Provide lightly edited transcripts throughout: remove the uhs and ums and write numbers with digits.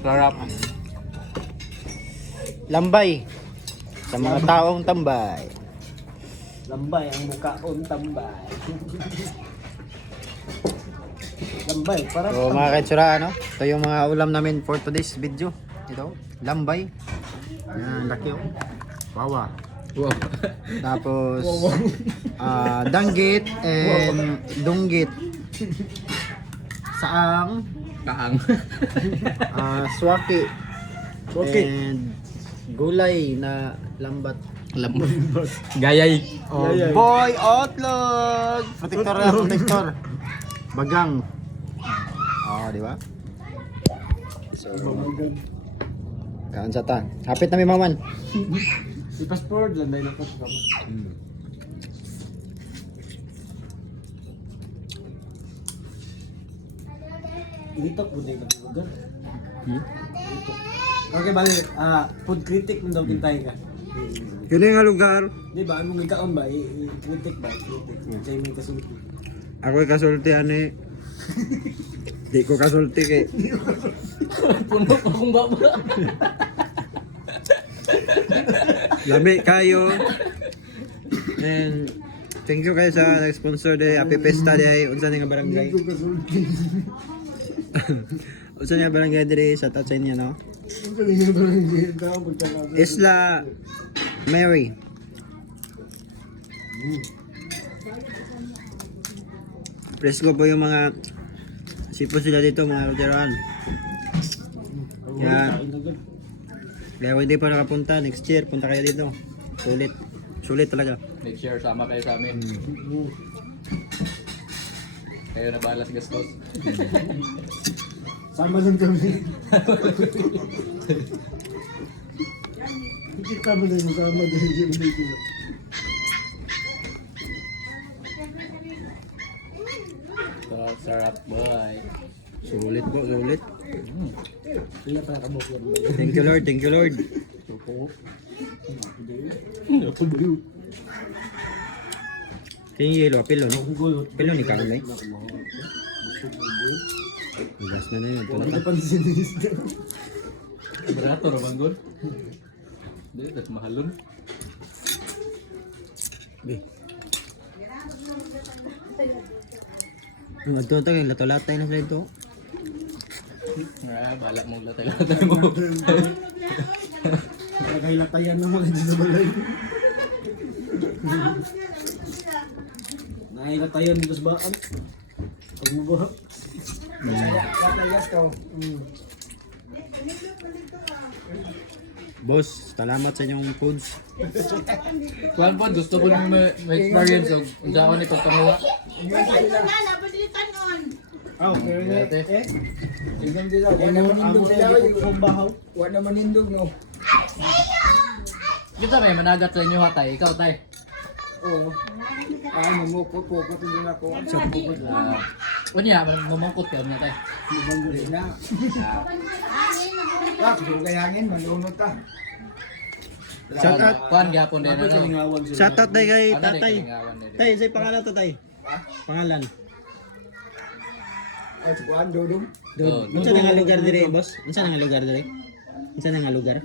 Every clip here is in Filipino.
Sarap. Lambay. Sa mga taong tambay. Lambay ang mukhaon tambay. Lambay, para So mga kaitsura, ano? Ito yung mga ulam namin for today's video. Ito, lambay. Yan, laki oh. Wawa. Wow. Tapos, danggit and dunggit. Saang, Kaang. swaki. Okay. And gulay na lambat. Lambot. Gayay. Oh, Yay, yay. boy, outlook! Protector na, protector. Bagang. Oh, di ba? So, kaan sa ta. Hapit na may maman. Si passport, landay na po sa kama. Ilitok po din ang lugar. Okay, bali, food critic mo daw kintay ka. Kini nga lugar. Di ba, anong ikaon ba? I-critic ba? I-critic. Kaya may kasulti. Ako'y kasulti, ani. Di ko kasulti kay. Puno pa akong baba. Lami kayo. And thank you kayo sa nag-sponsor de Happy Pesta de unsa ni nga barangay. Kasulti. Unsa ni nga barangay dire sa tatay niya no? Ang galing nga doon yung gita. Isla Mary. Presko po yung mga sipo sila dito mga kajeroan. Kaya kung hindi pa nakapunta, next year punta kayo dito. Sulit. Sulit talaga. Next year, sama kayo sa amin. Kayo na balas gastos. Sama lang kami. Kita mo na yung sama din dito. Sarap boy. Sulit po, sulit. Kaya pa nakabukod. Thank you Lord, thank you Lord. Kaya yung yelo, pilo no? Pilo ni Kanglay. Gas na yun. Ito na Hindi ka. pa sinis daw. Barato na bang good? Hindi, that's mahalon. Be. Yung ato ito, yung lato-latay na sila ito. Balak mong latay-latay mo. Nagahilatayan ng mga dito sa balay. Nahilatayan dito sa baan. Pagmubuhak. Latayas ka. Boss, salamat sa inyong foods. Kuan po, gusto ko nang ma-experience o kung saan ako nito pangawa. Okay, Dati. tingnan dito. Wala manindog sila. Wala manindog no. Kita may managat sa inyo ha, tay. Ikaw, tay. Oo. Mamukot po. Pati din ako. Sa pukot lang. Unya, mamungkot ka niya, tay. Ibang gulay na. Kayangin, malunod ka. Shout out. Kuan gyapon din ano. Shout out tayo kay Ano din tatay. kalingawan din. Tay, sa'yo pangalan to tay. Pangalan. Ay, sukuan, dodong. Oh, Unsa na nga lugar dire, boss? Unsa na nga lugar dire? Unsa na nga lugar?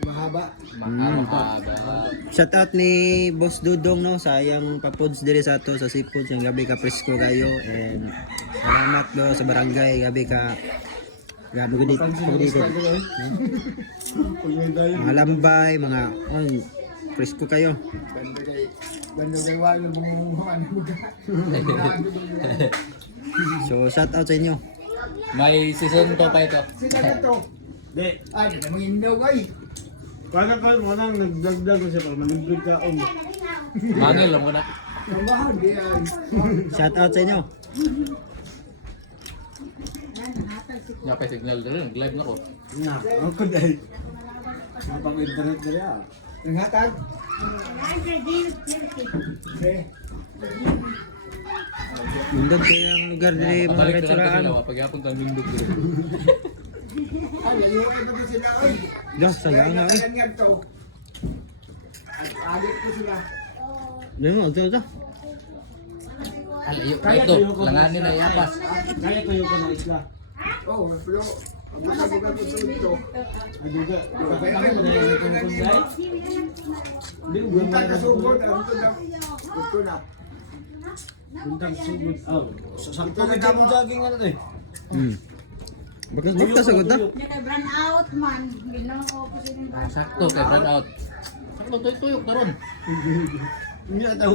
Mahaba. Mahaba. Shout out ni Boss Dudong no, sayang pa-foods dire sa ato sa seafood yung gabi ka presko kayo and salamat do sa barangay gabi ka gabi ko dito. Mga lambay, mga presko kayo. Bando kay wala bumubuhan mo ka. So shout out sa inyo. May season to pa ito. Sino ka to? Di. Ay, di naman indog ay. Kaya ka mo nang nagdagdag ko siya pag nag-break ka on. Mangil lang muna. Trabaho di ay. Shout out sa inyo. Nya pa signal din, live na ko. Na, ako dai. Mapang internet dali ah. Nanghatag. Mundod kayo ang lugar dire mga Balik na lang katsuraan. sila, pagyapon kang lindog dito. Ay, layo ay ba sila ay. Dah sayang na eh. Kaya to. At alit ko sila. Demo, ito. Ay, ayo, ito, langanin na iabas. Kaya kayo ka ng isla. Oh, may flow. Buka ko sa ito. Aduga. Buntag ka subod. Ito na. Buntag sugod. Oh. Sakto na damong jogging ano eh. Bakas sagod na. Niya kay brand out man. Ginawa ko po siya ng Sakto kay brand out. Sakto tuyok na ron. Hindi na